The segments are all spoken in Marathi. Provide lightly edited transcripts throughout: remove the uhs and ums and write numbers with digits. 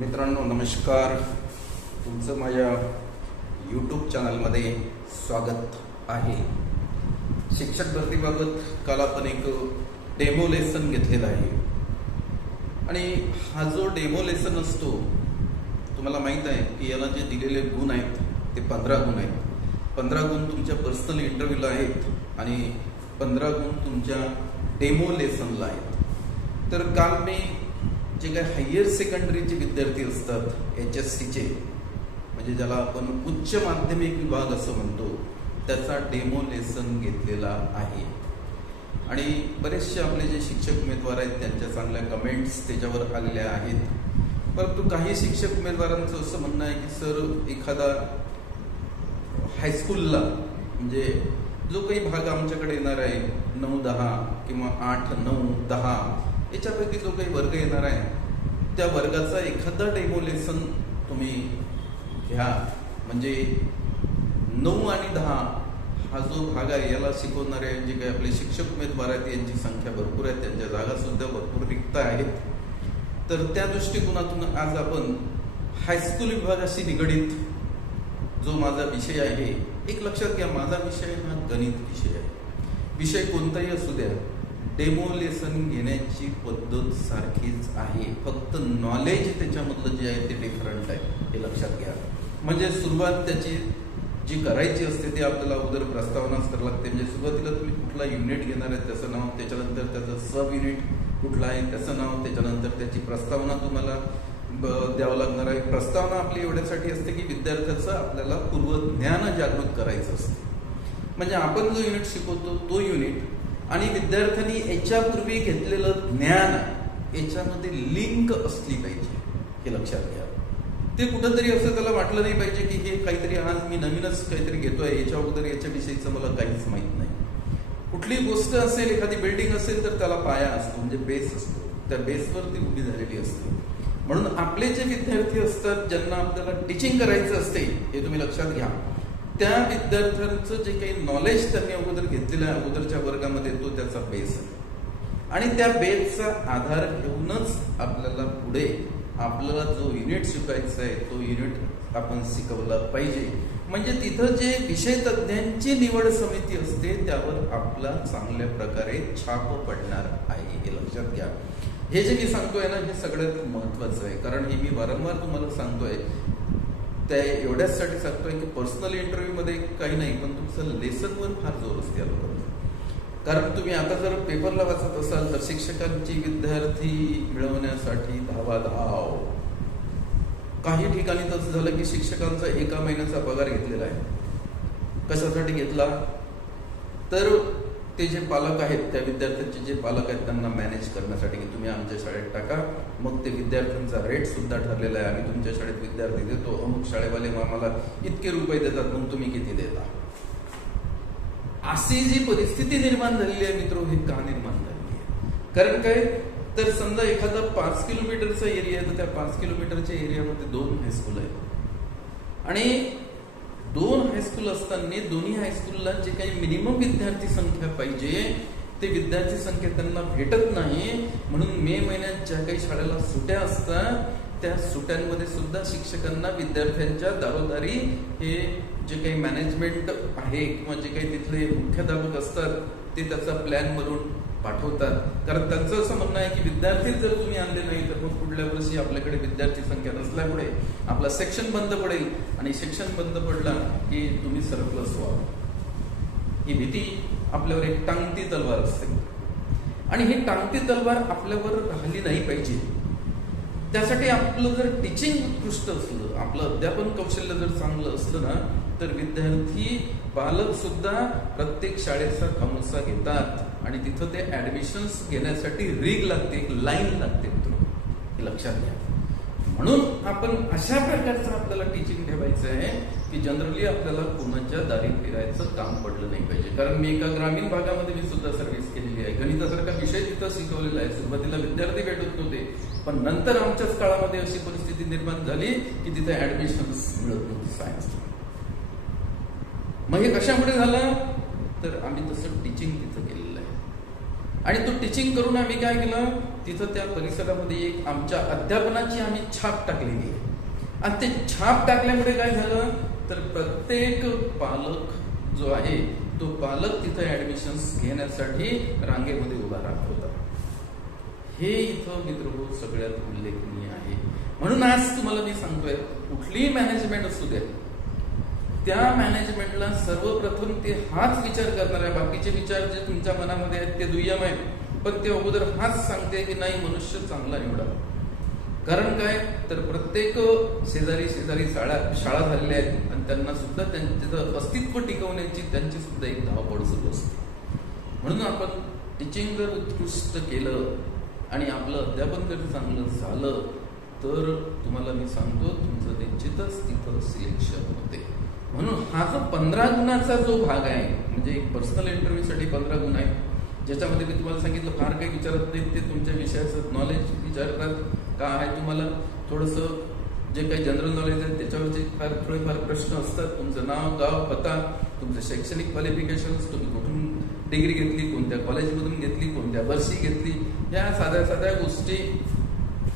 मित्रांनो नमस्कार, तुमचं माझ्या यूट्यूब चॅनलमध्ये स्वागत आहे। शिक्षक भरतीबाबत काल आपण एक डेमो लेसन घेतलेला आहे आणि हा जो डेमो लेसन असतो तुम्हाला माहित आहे की याला जे दिलेले गुण आहेत ते 15 गुण आहेत। 15 गुण तुमच्या पर्सनल इंटरव्ह्यूला आहेत आणि 15 गुण तुमच्या डेमो लेसनला आहेत। तर काल मी जे काही हायर सेकंडरीचे विद्यार्थी असतात HSCचे, म्हणजे ज्याला आपण उच्च माध्यमिक विभाग असं म्हणतो, त्याचा डेमो लेसन घेतलेला आहे आणि बरेचसे आपले जे शिक्षक उमेदवार आहेत त्यांच्या चांगल्या कमेंट्स त्याच्यावर आलेल्या आहेत। परंतु काही शिक्षक उमेदवारांचं असं म्हणणं आहे की सर एखादा हायस्कूलला म्हणजे जो काही भाग आमच्याकडे येणार आहे 9-10 किंवा 8-9-10 याच्यापैकी जो काही वर्ग येणार आहे त्या वर्गाचा एखादा डेमो लेसन तुम्ही घ्या, म्हणजे 9 आणि 10 हा जो भाग आहे याला शिकवणारे जे काही आपले शिक्षक उमेदवार आहेत यांची संख्या भरपूर आहे, त्यांच्या जागा सुद्धा भरपूर रिक्त आहेत। तर त्या दृष्टिकोनातून आज आपण हायस्कूल विभागाशी निगडीत जो माझा विषय आहे, एक लक्षात घ्या, माझा विषय हा गणित विषय आहे। विषय कोणताही असू द्या, डेमो लेसन घेण्याची पद्धत सारखीच आहे, फक्त नॉलेज त्याच्यामधलं जे आहे ते डिफरंट आहे, हे लक्षात घ्या। म्हणजे सुरुवात त्याची जी करायची असते ते आपल्याला अगोदर प्रस्तावनाच करावी लागते। म्हणजे सुरुवातीला तुम्ही कुठला युनिट घेणार आहे त्याचं नाव, त्याच्यानंतर त्याचं सब युनिट कुठला आहे त्याचं नाव, त्याच्यानंतर त्याची प्रस्तावना तुम्हाला द्यावं लागणार आहे। प्रस्तावना आपली एवढ्यासाठी असते की विद्यार्थ्याचं आपल्याला पूर्वज्ञान जागृत करायचं असते, म्हणजे आपण जो युनिट शिकवतो तो युनिट आणि विद्यार्थ्यांनी याच्यापूर्वी घेतलेलं ज्ञान याच्यामध्ये लिंक असली पाहिजे, हे लक्षात घ्या। ते कुठंतरी असं त्याला वाटलं नाही पाहिजे की हे काहीतरी आज मी नवीनच काहीतरी घेतोय, याच्या अगोदर याच्याविषयीचं मला काहीच माहित नाही। कुठली गोष्ट असेल, एखादी बिल्डिंग असेल तर त्याला पाया असतो, म्हणजे बेस असतो, त्या बेसवर ती उभी झालेली असते। म्हणून आपले जे विद्यार्थी असतात ज्यांना आपल्याला टीचिंग करायचं असते, हे तुम्ही लक्षात घ्या, त्या विद्यार्थ्यांचं जे काही नॉलेज त्यांनी अगोदर घेतलेलं आहे अगोदरच्या वर्गामध्ये तो त्याचा बेस आहे आणि त्या बेसचा आधार घेऊनच आपल्याला पुढे आपल्याला जो युनिट शिकायचा आहे तो युनिट आपण शिकवला पाहिजे। म्हणजे तिथं जे विषय तज्ञांची निवड समिती असते त्यावर आपला चांगल्या प्रकारे छाप पडणार आहे, हे लक्षात घ्या। हे जे मी सांगतोय ना हे सगळ्यात महत्वाचं आहे, कारण हे मी वारंवार तुम्हाला सांगतोय त्या एवढ्याचसाठी सांगतोय की पर्सनल इंटरव्ह्यू मध्ये काही नाही, पण तुमचं लेसनवर फार जोर असते अगोदर। कारण तुम्ही आता जर पेपरला वाचत असाल तर शिक्षकांची विद्यार्थी मिळवण्यासाठी धावाधाव, काही ठिकाणी तसं झालं की शिक्षकांचा 1 महिन्याचा पगार घेतलेला आहे। कशासाठी घेतला तर ते जे पालक आहेत त्या विद्यार्थ्यांचे जे पालक आहेत त्यांना मॅनेज करण्यासाठी की तुम्ही आमच्या शाळेत टाका, मग ते विद्यार्थ्यांचा रेट सुद्धा ठरलेला आहे, आम्ही तुमच्या शाळेत विद्यार्थी देतो, अमुक शाळेवाले आम्हाला इतके रुपये देतात, मग तुम्ही किती देता। अशी जी परिस्थिती निर्माण झालेली आहे मित्र, हे का निर्माण झालेली आहे? कारण काय तर समजा एखादा 5 किलोमीटरचा एरिया आहे तर त्या 5 किलोमीटरच्या एरियामध्ये 2 हायस्कूल आहेत आणि 2 हायस्कूल असताना दोन्ही हायस्कूलला जे काही मिनिमम विद्यार्थी संख्या पाहिजे ते विद्यार्थी संख्या त्यांना भेटत नाही। म्हणून मे महिन्यात ज्या काही शाळेला सुट्ट्या असतात त्या सुट्ट्यांमध्ये सुद्धा शिक्षकांना विद्यार्थ्यांच्या दारोदारी हे जे काही मॅनेजमेंट आहे किंवा जे काही तिथले मुख्याध्यापक असतात ते त्याचा प्लॅन बनवून पाठवतात। कारण त्यांचं असं म्हणणं आहे की विद्यार्थी जर तुम्ही आणले नाही तर मग पुढल्या वर्षी आपल्याकडे विद्यार्थी संख्या नसल्यामुळे आपला सेक्शन बंद पडेल आणि सेक्शन बंद पडला की तुम्ही सरप्लस व्हा, ही भीती आपल्यावर एक टांगती तलवार असते आणि ही टांगती तलवार आपल्यावर राहिली नाही पाहिजे। त्यासाठी आपलं जर टीचिंग उत्कृष्ट असलं, आपलं अध्यापन कौशल्य जर चांगलं असलं ना तर विद्यार्थी पालक सुद्धा प्रत्येक शाळेचा खामोसा घेतात आणि तिथं ते ऍडमिशन्स घेण्यासाठी रीग लागते, एक लाईन लागते, हे लक्षात घ्या। म्हणून आपण अशा प्रकारचं आपल्याला टीचिंग ठेवायचं आहे की जनरली आपल्याला कोणाच्या दारी फिरायचं काम पडलं नाही पाहिजे। कारण मी एका ग्रामीण भागामध्ये मी सुद्धा सर्व्हिस केलेली आहे, गणितासारखा विषय तिथं शिकवलेला आहे। सुरुवातीला विद्यार्थी भेटत नव्हते, पण नंतर आमच्याच काळामध्ये अशी परिस्थिती निर्माण झाली की तिथे ऍडमिशन्स मिळत नव्हती सायन्सला। मग हे कशामुळे झालं तर आम्ही तसं टीचिंग तिथं केलेलं आहे आणि तो टीचिंग करून आम्ही काय केलं, तिथं त्या परिसरामध्ये एक आमच्या अध्यापनाची आम्ही छाप टाकलेली आहे. आणि ते छाप टाकल्यामुळे काय झालं तर प्रत्येक पालक जो आहे तो पालक तिथं ऍडमिशन्स घेण्यासाठी रांगेमध्ये उभा राहत होता. हे इथं मित्र सगळ्यात उल्लेखनीय आहे. म्हणून आज तुम्हाला मी सांगतोय, कुठलीही मॅनेजमेंट असू द्या, त्या मॅनेजमेंटला सर्वप्रथम ते हाच विचार करणार आहे. बाकीचे विचार जे तुमच्या मनामध्ये आहेत ते दुय्यम आहेत, पण ते अगोदर हाच सांगते की नाही, मनुष्य चांगला निवडा. कारण काय तर प्रत्येक शेजारी शाळा झालेल्या आहेत आणि त्यांना सुद्धा त्यांचं अस्तित्व टिकवण्याची त्यांची सुद्धा एक धावपळ सुरू असते. म्हणून आपण टीचिंग जर उत्कृष्ट केलं आणि आपलं अध्यापन जर चांगलं झालं तर तुम्हाला मी सांगतो तुमचं निश्चितच तिथं सिलेक्शन होते. म्हणून हा जो 15 गुणाचा जो भाग आहे, म्हणजे एक पर्सनल इंटरव्ह्यू साठी 15 गुण आहे, ज्याच्यामध्ये मी तुम्हाला सांगितलं फार काही विचारत नाहीत, ते तुमच्या विषयाचं नॉलेज विचारतात. का आहे तुम्हाला थोडंसं जे काही जनरल नॉलेज आहे त्याच्यावरचे थोडेफार प्रश्न असतात. तुमचं नाव, गाव, पत्ता, तुमचं शैक्षणिक क्वालिफिकेशन्स, तुम्ही कुठून डिग्री घेतली, कोणत्या कॉलेजमधून घेतली, कोणत्या वर्षी घेतली, या साध्या गोष्टी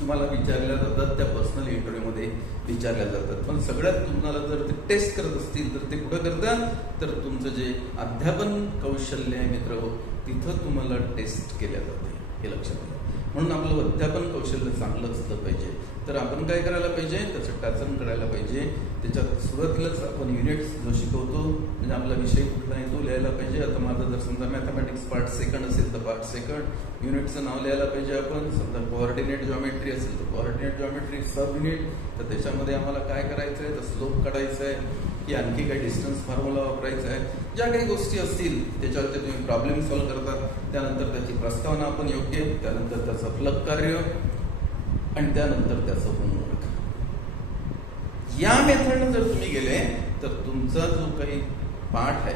तुम्हाला विचारल्या जातात, त्या पर्सनल इंटरव्ह्यूमध्ये विचारल्या जातात. पण सगळ्यात तुम्हाला जर ते टेस्ट करत असतील तर ते कुठं करतात तर तुमचं जे अध्यापन कौशल्य आहे मित्र, तिथं तुम्हाला टेस्ट केल्या जाते. हे लक्षात घ्या. म्हणून आपलं अध्यापन कौशल्य चांगलं असलं पाहिजे. तर आपण काय करायला पाहिजे, त्याचं टाचण करायला पाहिजे. त्याच्यात सुरुवातीलाच आपण युनिट्स जो शिकवतो, म्हणजे आपला विषय कुठला आहे तो लिहायला पाहिजे. आता माझं जर समजा मॅथमॅटिक्स पार्ट सेकंड असेल तर पार्ट सेकंड युनिटचं नाव लिहायला पाहिजे आपण. समजा कोऑर्डिनेट जॉमेट्री असेल तर कोऑर्डिनेट जॉमेट्री सब युनिट, तर त्याच्यामध्ये आम्हाला काय करायचं आहे तर स्लोप काढायचं आहे की आणखी काही डिस्टन्स फॉर्म्युला वापरायचा आहे. ज्या काही गोष्टी असतील त्याच्यावरती तुम्ही प्रॉब्लेम सॉल्व्ह करतात. त्यानंतर त्याची प्रस्तावना आपण योग्य, त्यानंतर त्याचं फलक कार्य आणि त्यानंतर त्याचं होमवर्क. या मेथडनं जर तुम्ही गेले तर तुमचा जो काही पाठ आहे,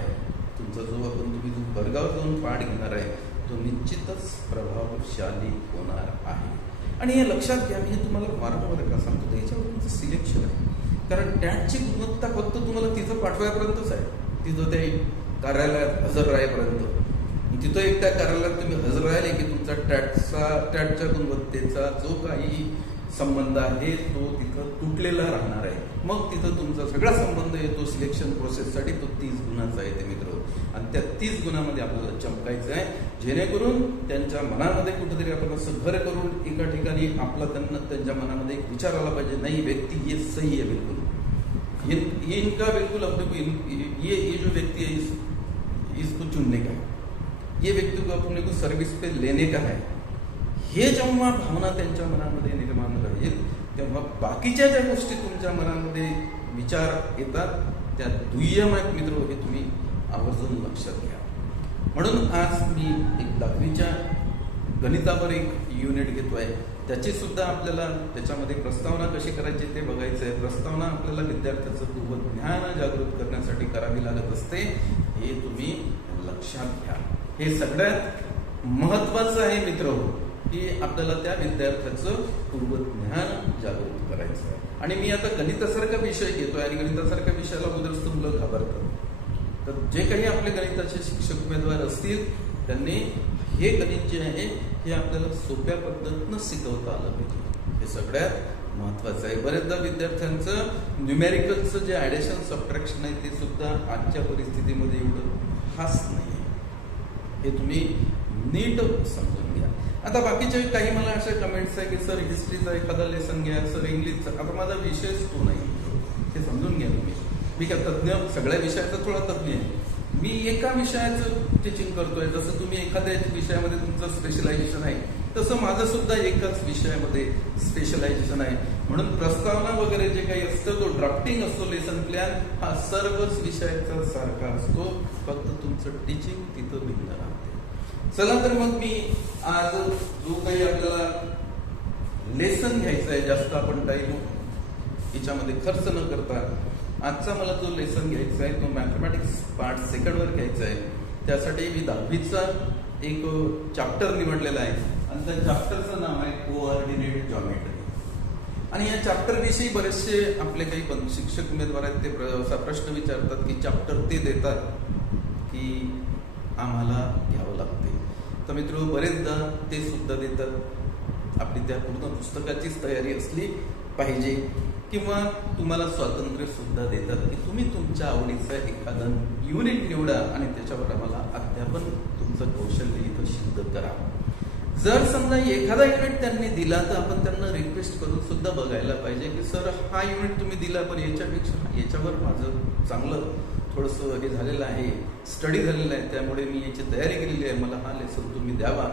तुमचा जो तुम्ही जो वर्गावर जाऊन पाठ घेणार आहे तो निश्चितच प्रभावशाली होणार आहे. आणि हे लक्षात घ्या, मी तुम्हाला वारंवार का सांगतो, त्याच्यावर तुमचं सिलेक्शन आहे. कारण टॅटची गुणवत्ता फक्त तुम्हाला तिथं पाठवायपर्यंतच आहे, तिथं ते कार्यालयात हजर राहेपर्यंत. तिथं एक त्या कार्यालयात तुम्ही हजर राहिले की तुमचा टॅटच्या गुणवत्तेचा जो काही संबंध आहे तो तिथं तुटलेला राहणार आहे. मग तिथं तुमचा सगळा संबंध येतो सिलेक्शन प्रोसेससाठी, तो 30 गुणाचा आहे ते मित्र. आणि त्या 30 गुणामध्ये आपल्याला चमकायचं आहे, जेणेकरून त्यांच्या मनामध्ये कुठेतरी आपण असं घर करून एका ठिकाणी आपला त्यांच्या मनामध्ये एक विचार आला पाहिजे, नाही व्यक्ति ये सही है, बिल्कुल ये इनका बिल्कुल अपने को ये जो व्यक्ति है इसको चुनने का है, ये व्यक्ति को अपने को सर्विस पे लेने का है. हे जेव्हा भावना त्यांच्या मनामध्ये निर्माण राहील तेव्हा बाकीच्या ज्या गोष्टी तुमच्या मनामध्ये विचार येतात त्या दुय्यम आहेत मित्र, हे तुम्ही आवर्जून लक्षात घ्या. म्हणून आज मी एक 10वीच्या गणितावर एक युनिट घेतोय. त्याची सुद्धा आपल्याला त्याच्यामध्ये प्रस्तावना कशी करायची ते बघायचं आहे. प्रस्तावना आपल्याला विद्यार्थ्याचं पूर्व ज्ञान जागृत करण्यासाठी करावी लागत असते, हे तुम्ही लक्षात घ्या. हे सगळ्यात महत्वाचं आहे मित्र, की आपल्याला त्या विद्यार्थ्याचं पूर्वज्ञान जागृत करायचं आहे. आणि मी आता गणितासारखा विषय घेतोय आणि गणितासारख्या विषयाला उद्रस्त मुलं घाबरतात. तर जे काही आपले गणिताचे शिक्षक उमेदवार असतील त्यांनी हे गणित जे आहे हे आपल्याला सोप्या पद्धतीनं शिकवता आलं पाहिजे. हे सगळ्यात महत्वाचं आहे. बरेचदा विद्यार्थ्यांचं न्यूमेरिकलचं जे ऍडिशन सबट्रॅक्शन आहे ते सुद्धा आजच्या परिस्थितीमध्ये एवढं खास नाही आहे. हे तुम्ही नीट समजून घ्या. आता बाकीचे काही मला असे कमेंट्स आहे की सर हिस्ट्रीचा एखादा लेसन घ्या, सर इंग्लिशचा. आता माझा विषयच तो नाही, हे समजून घ्या तुम्ही. मी काय तज्ञ, सगळ्या विषयाचा थोडा तज्ञ आहे. मी एका विषयाचं टीचिंग करतोय. जसं तुम्ही एखाद्या विषयामध्ये तुमचं स्पेशलायझेशन आहे तसं माझं सुद्धा एकाच विषयामध्ये स्पेशलायझेशन आहे. म्हणून प्रस्तावना वगैरे जे काही असतं तो ड्राफ्टिंग असतो, लेसन प्लॅन हा सर्वच विषयाचा सारखा असतो, फक्त तुमचं टीचिंग तिथं भिन्न राहते. चला तर मग मी आज जो काही आपल्याला लेसन घ्यायचं आहे, जास्त आपण टाईम याच्यामध्ये खर्च न करता आजचा मला जो लेसन घ्यायचा आहे तो मॅथमॅटिक्स पार्ट सेकंडवर घ्यायचा आहे. त्यासाठी मी 10वीचा एक चॅप्टर निवडलेला आहे आणि त्या चॅप्टरचं नाव आहे कोऑर्डिनेट जॉमेट्री. आणि या चॅप्टर विषयी बरेचसे आपले काही शिक्षक उमेदवार आहेत ते असा प्रश्न विचारतात की चॅप्टर ते देतात की आम्हाला घ्यावं लागते. तर मित्र बरेचदा ते सुद्धा देतात आपली त्या पूर्ण पुस्तकाचीच तयारी असली पाहिजे. किंवा तुम्हाला स्वातंत्र्य सुद्धा देतात की तुम्ही तुमच्या आवडीचा एखादा युनिट निवडा आणि त्याच्यावर आम्हाला अध्यापन तुमचं कौशल्य इथं सिद्ध करा. जर समजा एखादा युनिट त्यांनी दिला तर आपण त्यांना रिक्वेस्ट करून सुद्धा बघायला पाहिजे की सर हा युनिट तुम्ही दिला पण याच्यावर माझं चांगलं थोडंसं हे झालेलं आहे, स्टडी झालेलं आहे, त्यामुळे मी याची तयारी केलेली आहे, मला हा लेसन तुम्ही द्यावा.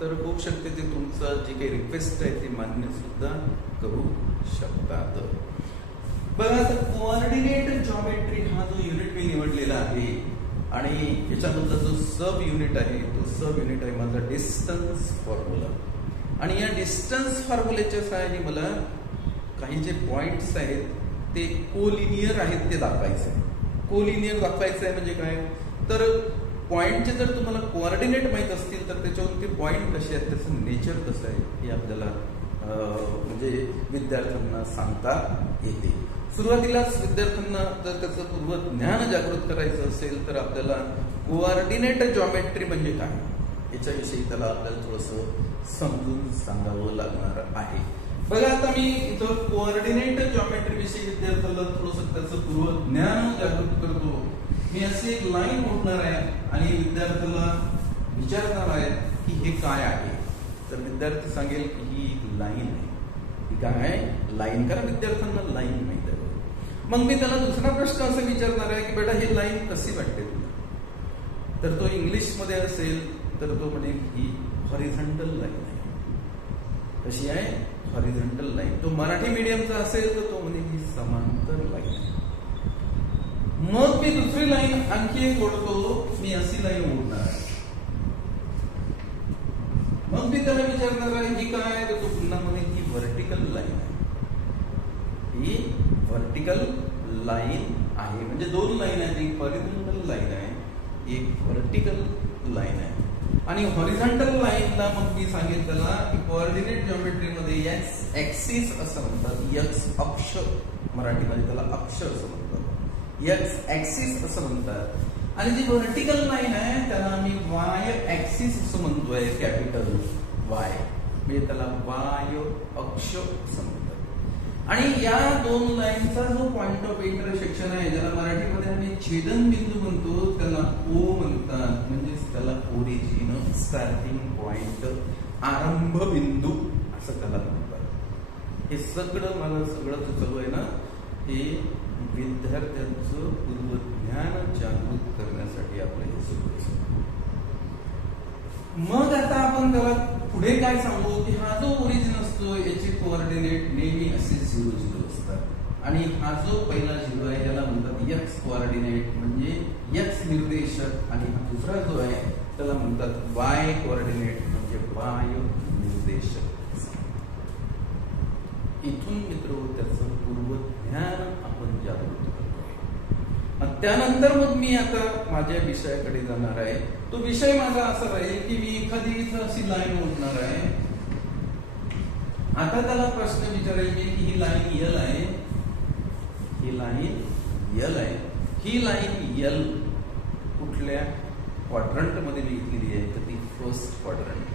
तर होऊ शकते ते तुमचं जी काही रिक्वेस्ट आहे ती मान्य सुद्धा करू शकतात. बघा आता कोऑर्डिनेट जॉमेट्री हा जो युनिट मी निवडलेला आहे आणि याच्यामधला जो सब युनिट आहे तो सब युनिट आहे माझा डिस्टन्स फॉर्म्युला. आणि या डिस्टन्स फॉर्म्युलेच्या सहाय्याने मला काही जे पॉइंट्स आहेत ते कोलिनियर आहेत ते दाखवायचे आहे. कोलिनियर दाखवायचं आहे म्हणजे काय, तर पॉइंटचे जर तुम्हाला कोऑर्डिनेट माहित असतील तर त्याच्यावरून ते पॉइंट कसे आहेत, त्याचं नेचर कसं आहे हे आपल्याला म्हणजे विद्यार्थ्यांना सांगता येते. सुरुवातीलाच विद्यार्थ्यांना जर त्याचं पूर्व ज्ञान जागृत करायचं असेल तर आपल्याला कोऑर्डिनेट जॉमेट्री म्हणजे काय याच्याविषयी त्याला आपल्याला थोडंसं समजून सांगावं लागणार आहे. बघा आता मी इथं कोऑर्डिनेट जॉमेट्री विषयी विद्यार्थ्याला थोडंसं त्याचं पूर्व ज्ञान जागृत करतो. मी अशी एक लाईन ओढणार आहे आणि विद्यार्थ्याला विचारणार आहे की हे काय आहे. तर विद्यार्थी सांगेल की ही लाईन आहे. ही काय आहे, लाईन. कारण विद्यार्थ्यांना लाईन माहित आहे. मग मी त्याला दुसरा प्रश्न असं विचारणार आहे की बेटा ही लाईन कशी वाटते तुला. तर तो इंग्लिश मध्ये असेल तर तो म्हणे ही हॉरिझॉन्टल लाईन आहे. कशी आहे, हॉरिझॉन्टल लाईन. तो मराठी मीडियमचा असेल तर तो म्हणे ही समांतर लाईन आहे. मग मी दुसरी लाईन आणखी एक ओढतो, मी अशी लाईन ओढणार आहे. मग मी त्याला विचारणार आहे ही काय आहे, तर तो पुन्हा म्हणे ही व्हर्टिकल लाईन आहे. ही व्हर्टिकल लाईन आहे. म्हणजे दोन लाईन आहेत, एक हॉरिझॉन्टल लाईन आहे, एक व्हर्टिकल लाईन आहे. आणि हॉरिझॉन्टल लाईनला मग मी सांगेन त्याला की कोऑर्डिनेट जॉमेट्री मध्ये एक्स ऍक्सिस असं म्हणतात, एक्स अक्ष, मराठीमध्ये त्याला अक्ष असं म्हणतात, एक्स ऍक्सिस असं म्हणतात. आणि जी व्हर्टिकल लाईन आहे त्याला आम्ही वाय ऍक्सिस असं म्हणतोय, कॅपिटल वाय, म्हणजे त्याला वाय अक्ष असं म्हणतात. आणि या दोन लाईनचा जो पॉइंट ऑफ इंटरसेक्शन आहे ज्याला मराठीमध्ये आम्ही छेदन बिंदू म्हणतो त्याला ओ म्हणतात. म्हणजेच त्याला ओरिजिन, स्टार्टिंग पॉइंट, आरंभ बिंदू असं त्याला म्हणतात. हे सगळं मला सगळं सुचवलं आहे ना, हे विद्यार्थ्यांचं पूर्वज्ञान जागृत करण्यासाठी आपलं हे सुचवलं. मग आता आपण त्याला पुढे काय सांगू की हा जो ओरिजिन असतो याचे कोऑर्डिनेट नेहमी असे 0 0 असतात. आणि हा जो पहिला 0 आहे याला म्हणतात एक्स कोऑर्डिनेट म्हणजे एक्स निर्देशक. आणि हा दुसरा जो आहे त्याला म्हणतात वाय कोऑर्डिनेट म्हणजे वाय निर्देशक. इथून मित्र त्याचं पूर्वज्ञान आपण जागृत करतोय. त्यानंतर मग मी आता माझ्या विषयाकडे जाणार आहे. तो विषय माझा असा राहील की मी एखादी इथं अशी लाईन ओढणार आहे. आता त्याला प्रश्न विचारेल मी की ही लाईन यल आहे, ही लाईन यल आहे, ही लाईन यल कुठल्या क्वाड्रंट मध्ये मी घेतलेली आहे, तर ती फर्स्ट क्वाड्रंट.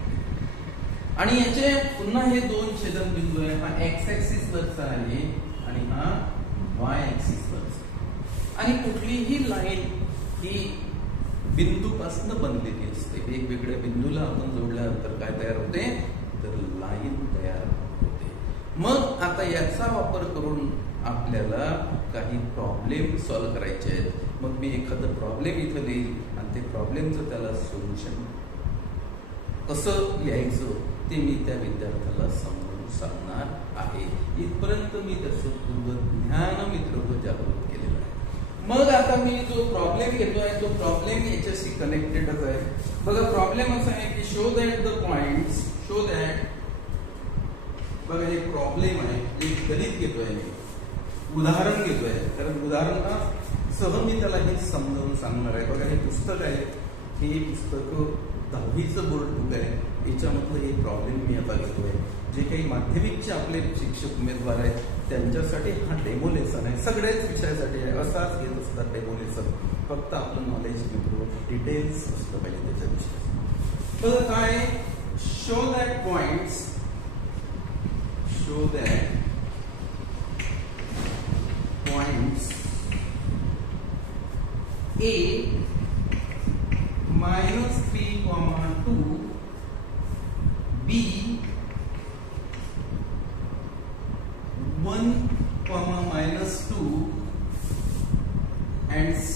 आणि याचे पुन्हा हे दोन छेदनबिंदू आहे, हा एक्स ऍक्सिस वरचा आहे आणि हा वाय ऍक्सिस वरचा. आणि कुठलीही लाईन ही बिंदूपासून बनलेली असते. वेगवेगळ्या बिंदूला आपण जोडल्यानंतर काय तयार होते, तर लाईन तयार होते. मग आता याचा वापर करून आपल्याला काही प्रॉब्लेम सॉल्व्ह करायचे आहेत. मग मी एखादं प्रॉब्लेम इथं लिहिल आणि ते प्रॉब्लेमचं त्याला सोल्युशन कसं लिहायचं ते मी त्या विद्यार्थ्याला समजून सांगणार आहे. इथपर्यंत मी त्याचं पूर्वज्ञान मित्र जागृत केलेलं आहे. मग आता मी जो प्रॉब्लेम घेतोय तो प्रॉब्लेम याच्याशी कनेक्टेडच आहे. बघा प्रॉब्लेम असा आहे की show that the points, show that, बघा हे प्रॉब्लेम आहे, एक गणित घेतोय मी, उदाहरण घेतोय. कारण उदाहरणासह मी त्याला हे समजावून सांगणार आहे. बघा हे पुस्तक आहे, हे पुस्तक 10वीचं बोर्ड बुक आहे. याच्यामधलं हे प्रॉब्लेम मी आता घेतोय. जे काही माध्यमिकचे आपले शिक्षक उमेदवार आहेत त्यांच्यासाठी हा डेमो लेसन आहे. सगळ्याच विषयासाठी आहे, असाच घेत असतात डेमो लेसन. फक्त आपलं नॉलेज डिटेल्स असलं पाहिजे त्याच्याविषयी. तर काय show that points show that points A -3, 2, B 1, -2 and C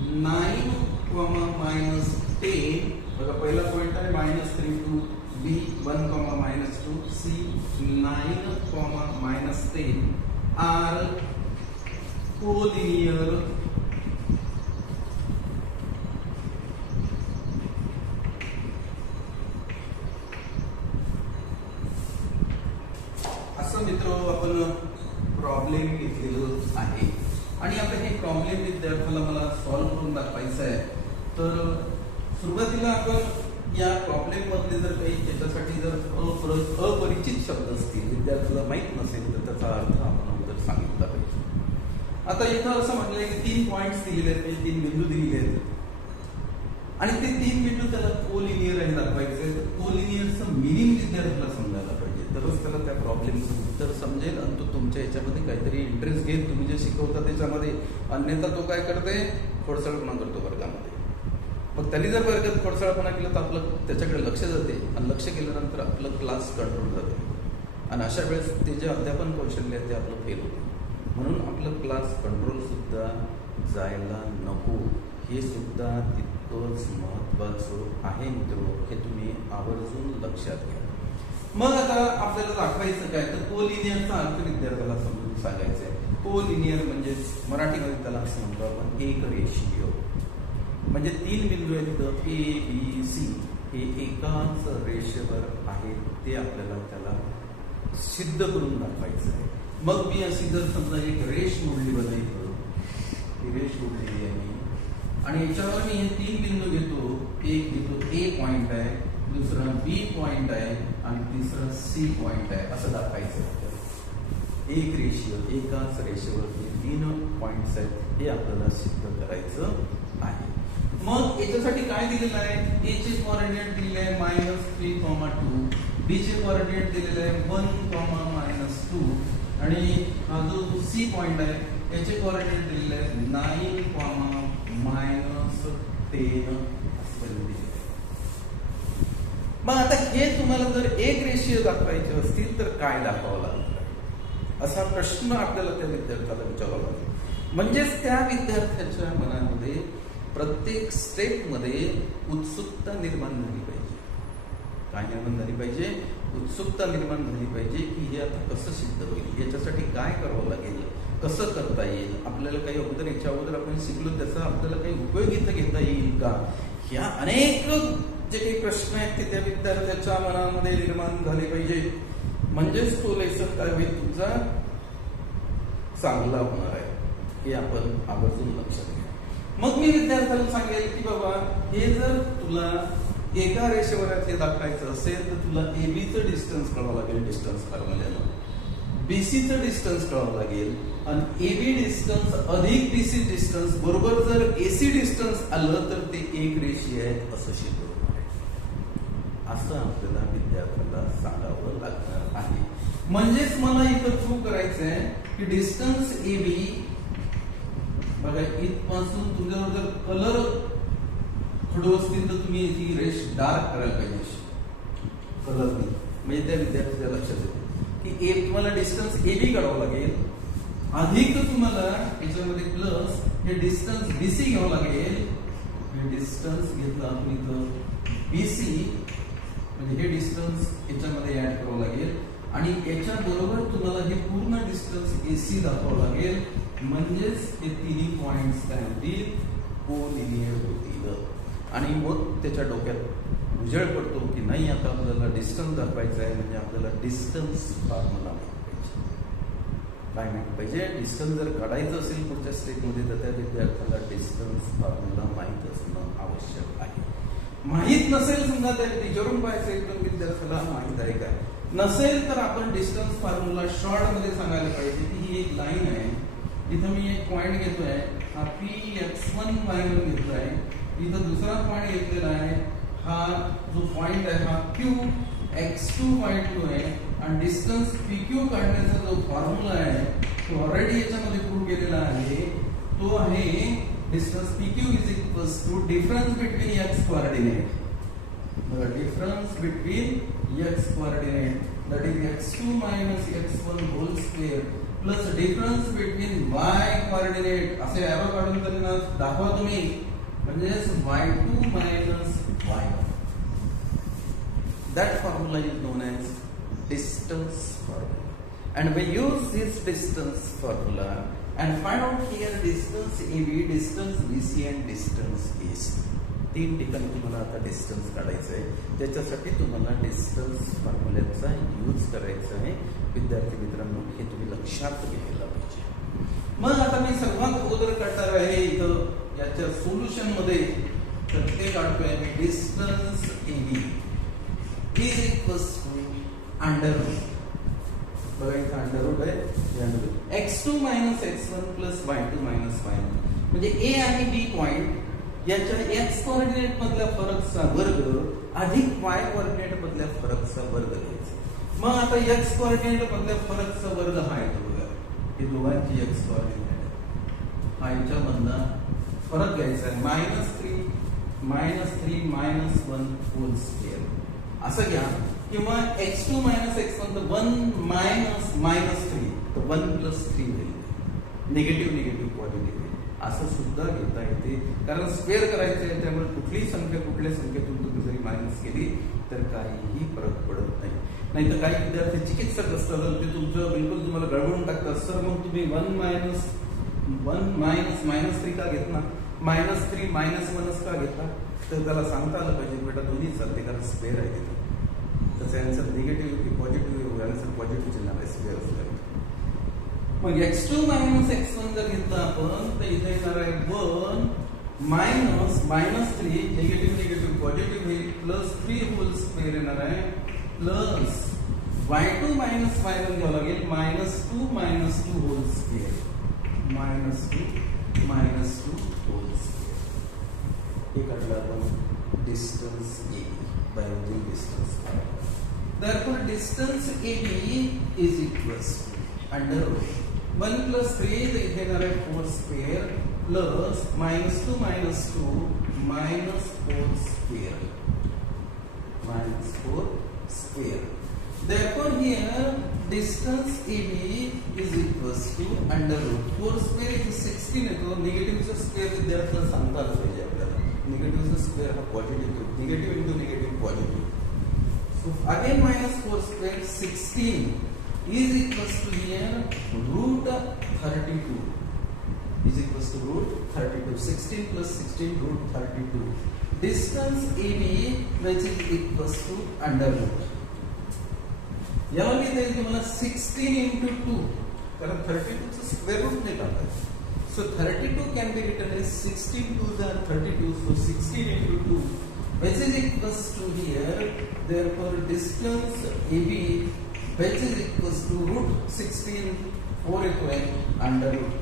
9, -10. बघा पहिला पॉइंट आहे -3 to B 1, -2, C 9, -10 are collinear असं मित्र आपण प्रॉब्लेम घेतलेलं आहे आणि आता हे प्रॉब्लेम विद्यार्थ्याला मला सॉल्व्ह करून दाखवायचं आहे. तर सुरुवातीला आपण या प्रॉब्लेम मधले जर काही त्याच्यासाठी जर अपरिचित शब्द असतील, विद्यार्थ्याला माहित नसेल तर त्याचा अर्थ आपण अगोदर सांगितला पाहिजे. आता इथं असं म्हटलंय की 3 पॉइंट्स दिलेले आहेत, 3 बिंदू दिलेले आहेत आणि ते 3 बिंदू त्याला कोलिनियर आहे दाखवायचे. तर कोलिनियरचं मिनिंग विद्यार्थ्याला समजायला पाहिजे, तरच त्याला त्या प्रॉब्लेमचं उत्तर समजेल आणि तो तुमच्या याच्यामध्ये काहीतरी इंटरेस्ट घेईल तुम्ही जे शिकवता त्याच्यामध्ये. अन्यथा तो काय करते, खोडसाळपणा करतो वर्गामध्ये. मग त्यांनी जर वर्गात खोडसाळपणा केलं तर आपलं त्याच्याकडे लक्ष जाते आणि लक्ष केल्यानंतर आपलं क्लास कंट्रोल जाते आणि अशा वेळेस ते जे अध्यापन कौशल्य आहे ते आपलं फेल होतं. म्हणून आपलं क्लास कंट्रोल सुद्धा जायला नको, हे सुद्धा तितकंच महत्वाचं आहे मित्र, हे तुम्ही आवर्जून लक्षात घ्या. मग आता आपल्याला दाखवायचं काय, तर कोलिनियरचा अर्थ विद्यार्थ्याला समजून सांगायचा आहे. कोलिनियर म्हणजे मराठीमध्ये त्याला असं म्हणतो आपण एक रेषीय. म्हणजे 3 बिंदू आहेत तिथं A, B, C हे एकाच रेषेवर आहेत, ते आपल्याला त्याला सिद्ध करून दाखवायचं आहे. मग मी अशी जर समजा एक रेष मोडली बनायचं, ही रेष मोडलेली आहे मी आणि याच्यावर मी हे 3 बिंदू घेतो. एक घेतो A पॉइंट आहे, दुसरा B पॉइंट आहे आणि तिसरा C पॉइंट आहे, असं दाखवायचं आहे. एक रेषीय एकाच रेषेवरती 3 पॉइंट्स आहेत, हे आपल्याला सिद्ध करायचं आहे. मग याच्यासाठी काय दिलेलं आहे, A चे कोऑर्डिनेट दिलेले आहे -3, 2, B चे कोऑर्डिनेट दिलेले आहे 1, -2 आणि हा जो C पॉइंट आहे याचे कोऑर्डिनेट दिलेले आहे 9, -10 असं. मग आता हे तुम्हाला जर एक रेषीय दाखवायचे असतील तर काय दाखवावं लागेल, असा प्रश्न आपल्याला त्या विद्यार्थ्याला विचारावा लागेल. म्हणजेच त्या विद्यार्थ्याच्या मनामध्ये प्रत्येक स्टेप मध्ये उत्सुकता निर्माण झाली पाहिजे. काय निर्माण झाली पाहिजे, उत्सुकता निर्माण झाली पाहिजे की हे आता कसं सिद्ध होईल, याच्यासाठी काय करावं लागेल, कसं करता येईल, आपल्याला काही अगोदर याच्या अगोदर आपण शिकलो त्याचा आपल्याला काही उपयोग इथं घेता येईल का, ह्या अनेक जे काही प्रश्न आहेत ते त्या विद्यार्थ्याच्या मनामध्ये निर्माण झाले पाहिजे. म्हणजेच तो लेसन काय होईल तुमचा चांगला होणार आहे, हे आपण आवर्जून लक्षात घ्या. मग मी विद्यार्थ्याला सांगेल की बाबा हे जर तुला एका रेषेवर हे दाखवायचं असेल तर तुला एबीचं डिस्टन्स कळावं लागेल, डिस्टन्स फॉर्म्युल्यानं बीसीचं डिस्टन्स कळावं लागेल आणि एबी डिस्टन्स अधिक बीसी डिस्टन्स बरोबर जर एसी डिस्टन्स आलं तर ते एक रेषीय आहे असं शिकवणार आहे. असं आपल्याला विद्यार्थ्याला सांगावं लागणार आहे. म्हणजेच मला इथं प्रूव्ह करायचं आहे की डिस्टन्स एबी बघा इथपासून तुमच्यावर जर कलर खडू असतील तर तुम्ही ती रेष डार्क करायला पाहिजे कलरनी. म्हणजे त्या विद्यार्थ्याच्या लक्षात येते की तुम्हाला डिस्टन्स एबी काढावं लागेल, अधिक तुम्हाला याच्यामध्ये प्लस हे डिस्टन्स बीसी घ्यावं लागेल. हे डिस्टन्स घेतला आपण इथं बीसी म्हणजे हे डिस्टन्स याच्यामध्ये ऍड करावं लागेल आणि याच्या बरोबर तुम्हाला हे पूर्ण डिस्टन्स एसी दाखवावं लागेल. म्हणजेच हे तिन्ही पॉइंट्स काय होतील, कोलिनियर होतील. आणि मग त्याच्या डोक्यात उजेड पडतो की नाही आता आपल्याला डिस्टन्स दाखवायचं आहे, म्हणजे आपल्याला डिस्टन्स फॉर्म्युला माहिती पाहिजे. काय माहिती पाहिजे, डिस्टन्स जर काढायचं असेल पुढच्या स्टेपमध्ये तर त्या विद्यार्थ्याला डिस्टन्स फॉर्म्युला माहित असणं आवश्यक आहे. माहित नसेल समजा त्या टीचरून पाहायचं एकदम विद्यार्थ्याला माहित आहे काय, नसेल तर आपण डिस्टन्स फॉर्म्युला शॉर्ट मध्ये सांगायला पाहिजे की ही एक लाईन आहे, इथं मी एक पॉइंट घेतोय, हा Px1 y1 घेतलाय, इथं दुसरा पॉइंट घेतलेला आहे, हा जो पॉइंट आहे हा Q x2 y2 आहे आणि डिस्टन्स PQ काढण्याचा जो फॉर्म्युला आहे तो ऑलरेडी याच्यामध्ये प्रूव्ह केलेला आहे. तो आहे distance PQ is equals to difference between x coordinate. The difference between x coordinate, that is x2 minus x1 whole square plus difference between y coordinate. असे एरो काढून त्यांना दाखवा तुम्ही, म्हणजे y2 minus y1. That formula is known as distance formula, and we use this distance formula and find out here distance AB, distance BC and distance AC. तीन ठिकाणी तुम्हाला आता डिस्टन्स काढायचं आहे. त्याच्यासाठी तुम्हाला डिस्टन्स फॉर्म्युल्याचा यूज करायचा आहे. विद्यार्थी मित्रांनो, हे तुम्ही लक्षात घ्यायला पाहिजे. मग आता मी सर्वात अगोदर करणार आहे इथं याच्या सोल्युशन मध्ये, तर ते काढतोय मी distance AB is equals to under root. बघा इथं अंडर रूट आहे, x2 minus x1 plus y2 minus y1, म्हणजे A आणि B पॉइंट याच्या x कोऑर्डिनेट मधल्या फरकचा वर्ग अधिक y कोऑर्डिनेट मधल्या फरकचा वर्ग घ्यायचा. मग आता x कोऑर्डिनेट मधल्या फरकचा वर्ग हा येतो बघा, हे दोघांची x कोऑर्डिनेट हा याच्यामधला फरक घ्यायचा आहे. -3 -1 होल स्क्वेअर असं घ्या, किंवा x2 minus x1 तर 1 minus -3 तर 1 plus 3 होईल. निगेटिव्ह पॉझिटिव्ह असं सुद्धा घेता येते, कारण स्क्वेअर करायचं आहे. त्यामुळे कुठलीही संख्या कुठल्या संख्येतून तुम्ही जरी मायनस केली तर काहीही फरक पडत नाही. नाही तर काही विद्यार्थी चिकित्सक असतात, ते तुमचं बिलकुल तुम्हाला गडबडून टाकतात. सर मग तुम्ही 1 minus 3 का घेतला, -3 -1 का घेतला, तर त्याला सांगता आलं पाहिजे बेटा दोन्ही चालते, कारण स्क्वेअर आहे तिथं. त्याचा आन्सर निगेटिव्ह की पॉझिटिव्ह, आन्सर पॉझिटिव्ह चिन्ह आहे, स्क्वेअर असलं. मग x2 minus x1 जर घेतला आपण तर इथे येणार आहे 1 minus -3 निगेटिव्ह पॉझिटिव्ह होईल, प्लस 3 होल स्क्वेअर येणार आहे, प्लस y2 minus y1 घ्यावं लागेल, -2 होल स्क्वेअर, -2 होल स्क्वेअर. हे काढलं आपण distance AB by using distance formula. Therefore distance AB is equals to under root 1 plus 3 इथे येणार आहे 4 square plus -2 minus 4 square, -4 square. Therefore here distance AB is equals to under root 4 square is 16 येतो. निगेटिव्हचा स्क्वेअर विद्यार्थ्याला सांगता आलं पाहिजे आपल्याला. निगेटिव्हचा स्क्वेअर हा positive, negative into negative positive. So again -4 square 16 is equals to here root 32 is equals to root 32. 16 plus 16 root 32. Distance AB which is equals to under root. याला मी देईल तुम्हाला 16 into 2, कारण 32 चं स्क्वेअर रूट नाही काढायचं. So 32 can be written as 16 2s are 32. So 16 into 2 which is equals to here, therefore distance AB which is equals to root 16 4 येतोय अंडर रूट.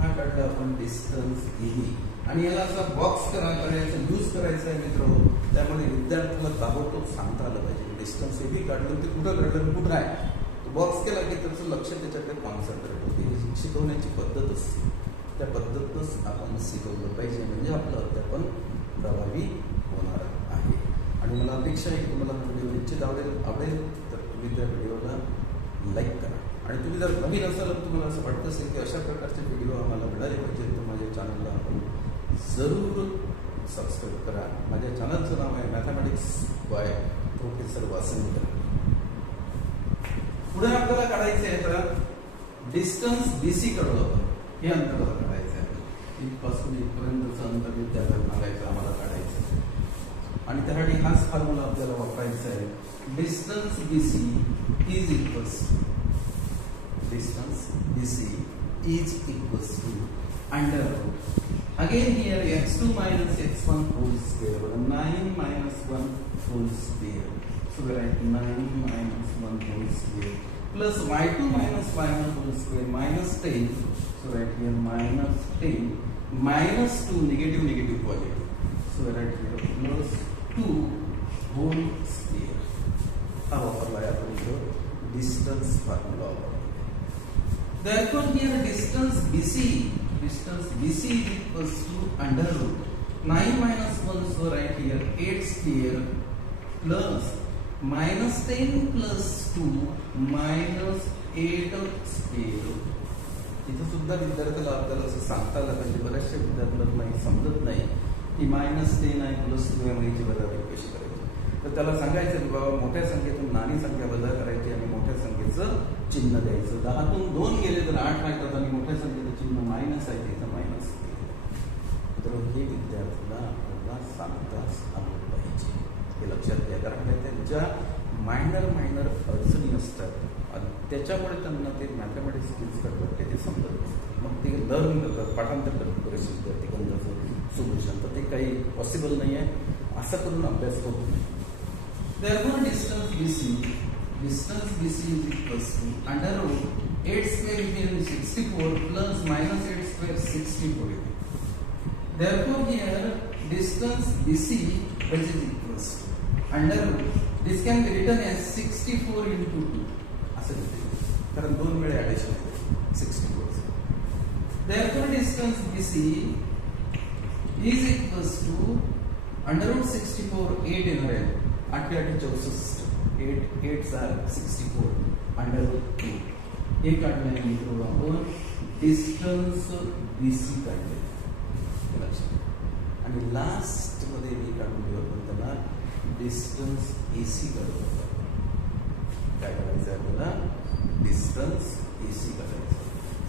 हा काढला आपण डिस्टन्स AB, आणि याला असा बॉक्स करायचा यूज करायचा आहे मित्र. त्यामुळे विद्यार्थ्याला ताबडतोब सांगता आलं पाहिजे डिस्टन्स AB काढलं ते कुठं काढलं कुठं आहे. बॉक्स केला की त्याचं लक्ष त्याच्याकडे कॉन्सन्ट्रेट होते. शिकवण्याची पद्धत असते, त्या पद्धतच आपण शिकवलं पाहिजे, म्हणजे आपलं अध्यापन प्रभावी होणार आहे. आणि मला अपेक्षा आहे की तुम्हाला व्हिडिओ निश्चित आवडेल तर तुम्ही त्या व्हिडिओला लाईक करा. आणि तुम्ही जर नवीन असाल तर तुम्हाला असं वाटत असेल की अशा प्रकारचे व्हिडिओ आम्हाला मिळाले पाहिजे तर माझ्या चॅनलला आपण जरूर सबस्क्राईब करा. माझ्या चॅनलचं नाव आहे मॅथमॅटिक्स बाय प्रोफेसर वासनकर. पुढे आपल्याला काढायचं आहे तर डिस्टन्स BC काढू आपण. हे अंतर काढायचं आहे, इथपासून इथपर्यंतचं अंतर विद्यार्थ्यांना काढायचं, आम्हाला काढायचं. आणि त्यासाठी हाच फॉर्म्युला आपल्याला वापरायचा आहे. Distance BC is equals to under root. Again here x2 minus x1 whole square, 9 minus 1 whole square. So we write 9 minus 1 whole square plus y2 minus y1 whole square minus 10. So right here minus 10 minus 2 negative positive. So right here plus 2 whole square. हा वापरला आपण इथं डिस्टन्स फॉर्म्युला वापरला. Therefore here distance BC is equals to under root 9 minus 1, so right here 8 square plus minus 10 plus 2 minus 8 square. इथं सुद्धा विद्यार्थ्याला आपल्याला असं सांगता आलं पाहिजे, बऱ्याचशा विद्यार्थ्यांना नाही समजत नाही की -10 आहे प्लस 2 आहे याची वजाबाकी कशी करायची. तर त्याला सांगायचं की बाबा मोठ्या संख्येतून लहान संख्या वजा करायची आणि मोठ्या संख्येचं चिन्ह द्यायचं. 10तून 2 गेले तर 8 राहतात आणि मोठ्या संख्येचं चिन्ह मायनस आहे तिथं मायनस. तर हे विद्यार्थ्याला आपल्याला सांगताच आलं पाहिजे, हे लक्षात घ्या. कारण त्यांच्या मायनर अडचणी असतात आणि त्याच्यामुळे त्यांना ते मॅथमॅटिक्स स्किल्स करतात ते समजत नसतं. मग ते लर्न करतात, पाठांतर करतात बरेचसे विद्यार्थी गणिताचं सोल्युशन. तर ते काही पॉसिबल नाही आहे, असं करून अभ्यास होत नाही. Therefore distance BC is equals to under root 8 square is 64 plus minus 8 square 64. Therefore here distance BC is equals to under root, this can be written as 64 into 2 असं लिहिते, कारण 2 वेळा ऍडिशन आहे 64. Therefore distance BC is equals to under root 64 8 येणार आहे 8 8 64 8 8 are 64 under root 2. हे काढले मित्र आपण डिस्टन्स BC काढले आणि लास्ट मध्ये मी काढून घेऊ आपण त्याला डिस्टन्स AC काढू. काय करायचं आहे आपल्याला डिस्टन्स AC काढायचं.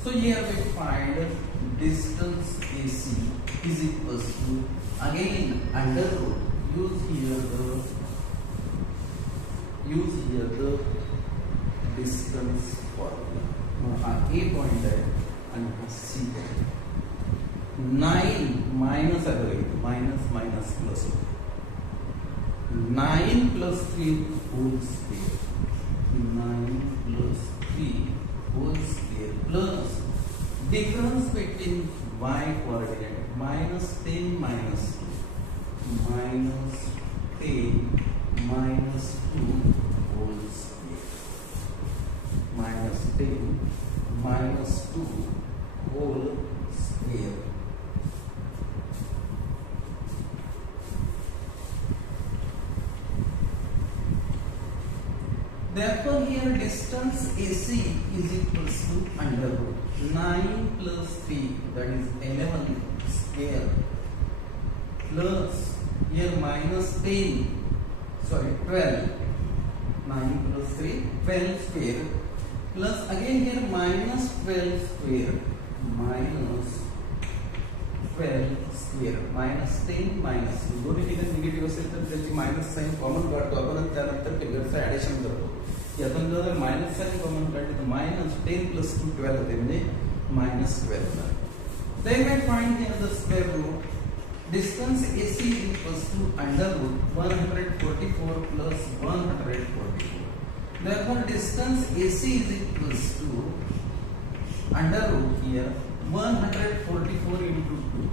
So here we find distance AC is equals to again under root use here the distance formula. हा A पॉइंट आहे आणि हा C पॉइंट. 9 मायनस आहे minus minus plus 9 plus 3 whole square 9 plus 3 whole square plus difference between y coordinate -10 minus 2 minus 10 minus 2 whole square minus 10 minus 2 whole square. Therefore here distance AC is equals to under root 9 plus 3 that is 11 square plus here minus 10 sorry 12 9 plus 3 12 square plus again here minus 12 square minus 12 square minus 10 minus दोन्ही ठिकाणी निगेटिव्ह असेल तर त्याची मायनस साइन कॉमन काढतो आपण आणि त्यानंतर फिगरचं ऍडिशन करतो. यातून जर मायनस साइन कॉमन काढले तर मायनस 10 plus 2 12 होते म्हणजे मायनस 12 होणार. Then we find here the square root. Distance AC is equals to under root 144 plus 144. Therefore distance AC is equals to under root here 144 into 2.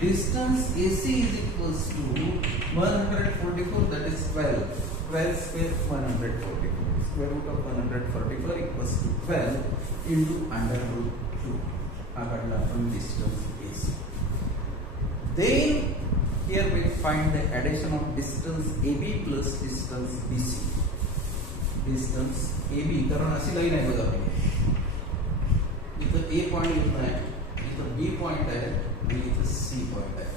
Distance AC is equals to 144 that is 12. 12 square 144. Square root of 144 equals to 12 into under root 2. हा काढला आपण distance AC. Then here we find the addition of distance AB plus distance BC. Distance AB कारण अशी लाईन आहे बघा इथं A पॉइंट येत आहे, इथं B पॉइंट आहे आणि इथं C पॉइंट आहे.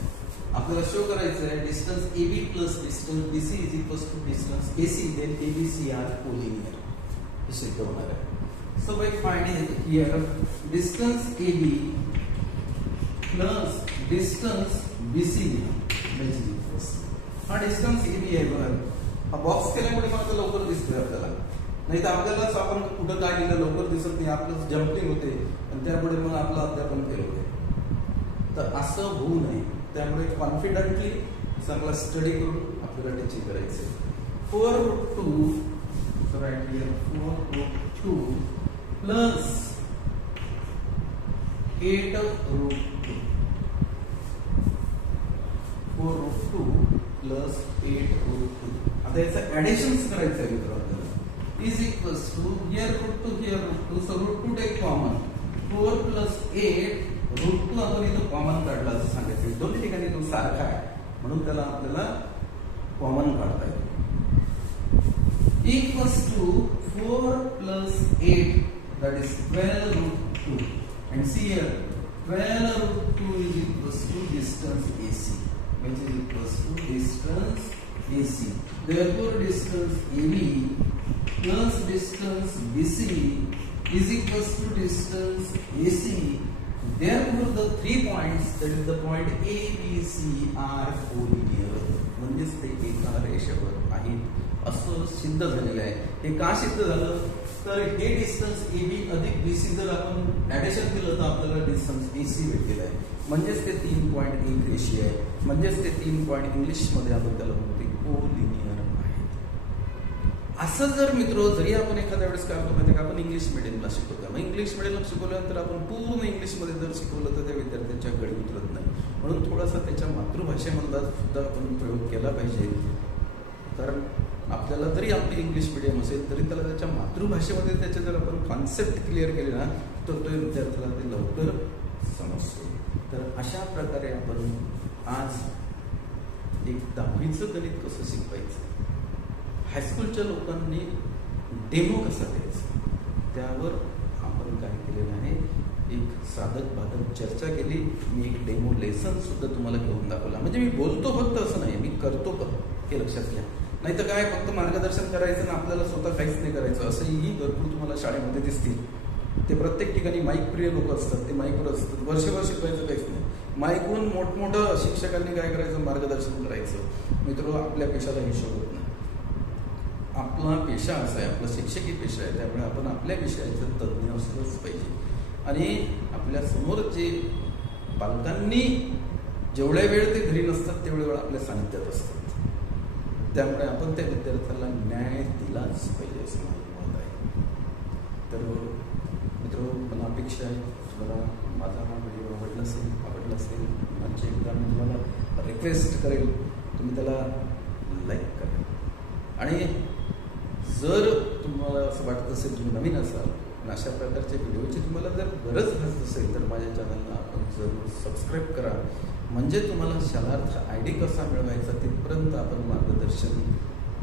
आपल्याला शो करायचं आहे distance AB plus distance BC is equals to distance AC then ABC are collinear. हे सिद्ध होणार आहे. So by finding here distance AB plus distance BC which is equals हा डिस्टन्स AB आहे बघा. हा बॉक्स केल्यामुळे मला लवकर दिसतोय आपल्याला, नाही तर आपल्याला आपण कुठं काय लिहिलं लवकर दिसत नाही, आपलं जम्पिंग होते आणि त्यामुळे मग आपलं अध्यापन फेल होते. तर असं होऊ नये त्यामुळे कॉन्फिडंटली चांगला स्टडी करून आपल्याला टीचिंग करायचं. 4√2 so right here 4√2 plus 8√2 4√2 plus 8√2. आता याचं ऍडिशन्स करायचं आहे मित्रांनो. is equals to here root 2 here root 2, so root 2 take common, 4 plus 8 root 2 आपण इथं कॉमन काढला असं सांगायचं. दोन्ही ठिकाणी तो सारखा आहे म्हणून त्याला आपल्याला कॉमन काढता येईल. equals to 4 plus 8 that is 12 root 2 and see here 12 root 2 is equals to distance AC, which is equals to distance AC. Therefore distance AB plus distance BC is equals to distance AC. Therefore the 3 points, that is the point A, B, C are collinear. म्हणजेच ते एका रेषेवर आहेत असं सिद्ध झालेलं आहे. हे का सिद्ध झालं तर हे डिस्टन्स AB अधिक BC जर आपण ऍडिशन केलं तर आपल्याला डिस्टन्स AC भेटलेलं आहे. म्हणजेच ते 3 पॉइंट एक रेषीय आहे. म्हणजेच ते 3 पॉइंट इंग्लिश मध्ये आपण त्याला म्हणतो कोलिनियर आहे. असं जर मित्र जरी आपण एखाद्या वेळेस काय करतो माहिती का, आपण इंग्लिश मिडियमला शिकवतो. मग इंग्लिश मिडियमला शिकवल्यानंतर आपण पूर्ण इंग्लिशमध्ये जर शिकवलं तर त्या विद्यार्थ्यांच्या गळी उतरत नाही. म्हणून थोडासा त्याच्या मातृभाषेमधला सुद्धा आपण प्रयोग केला पाहिजे. कारण आपल्याला जरी आपली इंग्लिश मिडियम असेल तरी त्याला त्याच्या मातृभाषेमध्ये त्याचे जर आपण कॉन्सेप्ट क्लिअर केले ना तर तो विद्यार्थ्याला ते लवकर समजतो. तर अशा प्रकारे आपण आज एक 10वीचं गणित कसं शिकवायचं, हायस्कूलच्या लोकांनी डेमो कसा द्यायचा त्यावर आपण काय केलेलं आहे, एक साधक बाधक चर्चा केली. मी एक डेमो लेसन सुद्धा तुम्हाला घेऊन दाखवला. म्हणजे मी बोलतो फक्त असं नाही, मी करतो पण, हे लक्षात घ्या. नाही तर काय फक्त मार्गदर्शन करायचं ना आपल्याला स्वतः काहीच नाही करायचं असंही भरपूर तुम्हाला शाळेमध्ये दिसतील. ते प्रत्येक ठिकाणी माईक प्रिय लोक असतात, ते माईकवर असतात, वर्षभर शिकवायचं काहीच नाही. माईकहून मोठमोठं शिक्षकांनी काय करायचं, मार्गदर्शन करायचं. मित्र आपल्या पेशाला हिशोब होत नाही. आपला पेशा असा आहे, आपला शिक्षकी पेशा आहे, त्यामुळे आपण आपल्या विषयाचं तज्ज्ञ असलंच पाहिजे. आणि आपल्या समोर जे पालकांनी जेवढ्या वेळ ते घरी नसतात तेवढ्या वेळ आपल्या सानिध्यात असतात. त्यामुळे आपण त्या विद्यार्थ्याला न्याय दिलाच पाहिजे असं माझं मत आहे. तर मित्र मला अपेक्षा आहे तुम्हाला माझा हा व्हिडिओ आवडला असेल म्हणजे एकदा मी तुम्हाला रिक्वेस्ट करेल तुम्ही त्याला लाईक करा. आणि जर तुम्हाला असं वाटत असेल तुम्ही नवीन असाल आणि अशा प्रकारच्या व्हिडिओची तुम्हाला जर गरज भासत असेल तर माझ्या चॅनलला आपण जरूर सबस्क्राईब करा. म्हणजे तुम्हाला शालार्थ ID कसा मिळवायचा तिथपर्यंत आपण मार्गदर्शन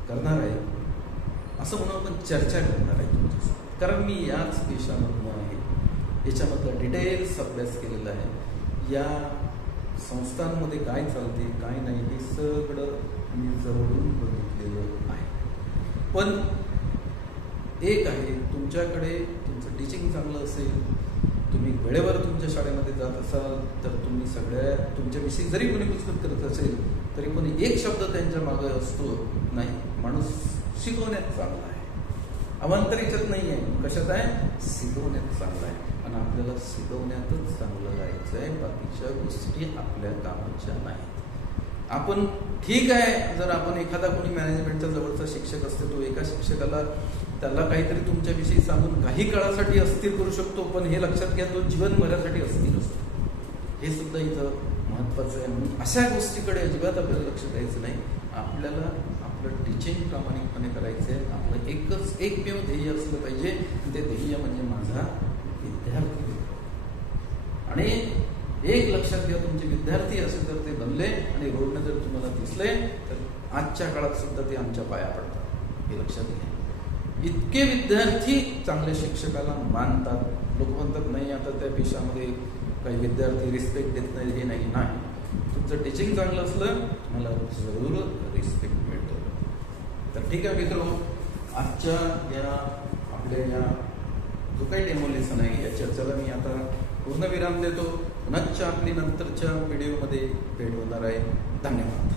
करणार आहे. असं म्हणून आपण चर्चा करणार आहे तुमच्यासोबत. कारण मी याच पेशामधून आहे, याच्यामधला डिटेल्स अभ्यास केलेला आहे. या संस्थांमध्ये काय चालते काय नाही हे सगळं मी जवळून बघितलेलं आहे. पण एक आहे, तुमच्याकडे तुमचं टीचिंग चांगलं असेल, तुम्ही वेळेवर तुमच्या शाळेमध्ये जात असाल तर तुम्ही सगळ्या तुमच्याविषयी जरी कोणी पुस्तक करत असेल तरी कोणी एक शब्द त्यांच्या मागे असतो नाही. माणूस शिकवण्यात चांगला आहे, अवांतर याच्यात नाही आहे. कशात आहे, शिकवण्यात चांगला आहे. आणि आपल्याला शिकवण्यातच चांगलं राहायचं आहे, बाकीच्या गोष्टी आपल्या कामाच्या नाहीत. आपण ठीक आहे, जर आपण एखादा कोणी मॅनेजमेंटच्या जवळचा शिक्षक असतो तो एका शिक्षकाला त्याला काहीतरी तुमच्याविषयी सांगून काही काळासाठी अस्थिर करू शकतो, पण हे लक्षात घ्या तो जीवनभरासाठी अस्थिर असतो. हे सुद्धा इथं महत्वाचं आहे. म्हणून अशा गोष्टीकडे अजिबात आपल्याला लक्ष द्यायचं नाही. आपल्याला आपलं टीचिंग प्रामाणिकपणे करायचं आहे. आपलं एकमेव ध्येय असलं पाहिजे, ते ध्येय म्हणजे माझा विद्यार्थी. आणि एक लक्षात घ्या, तुमचे विद्यार्थी असे तर ते बनले आणि रोडने जर तुम्हाला दिसले तर आजच्या काळात सुद्धा ते आमच्या पाया पडतात, हे लक्षात घ्या. इतके विद्यार्थी चांगल्या शिक्षकाला मानतात. लोक म्हणतात नाही आता त्या पेशामध्ये काही विद्यार्थी रिस्पेक्ट देत नाही, हे नाही. तुमचं टीचिंग चांगलं असलं तुम्हाला जरूर रिस्पेक्ट मिळतो. तर ठीक आहे मित्रांनो, आजच्या या आपल्या या जो काही डेमो लेसन आहे या चर्चेला मी आता पूर्ण विराम देतो. पुन्हा आपली नंतरच्या व्हिडिओमध्ये भेट होणार आहे. धन्यवाद.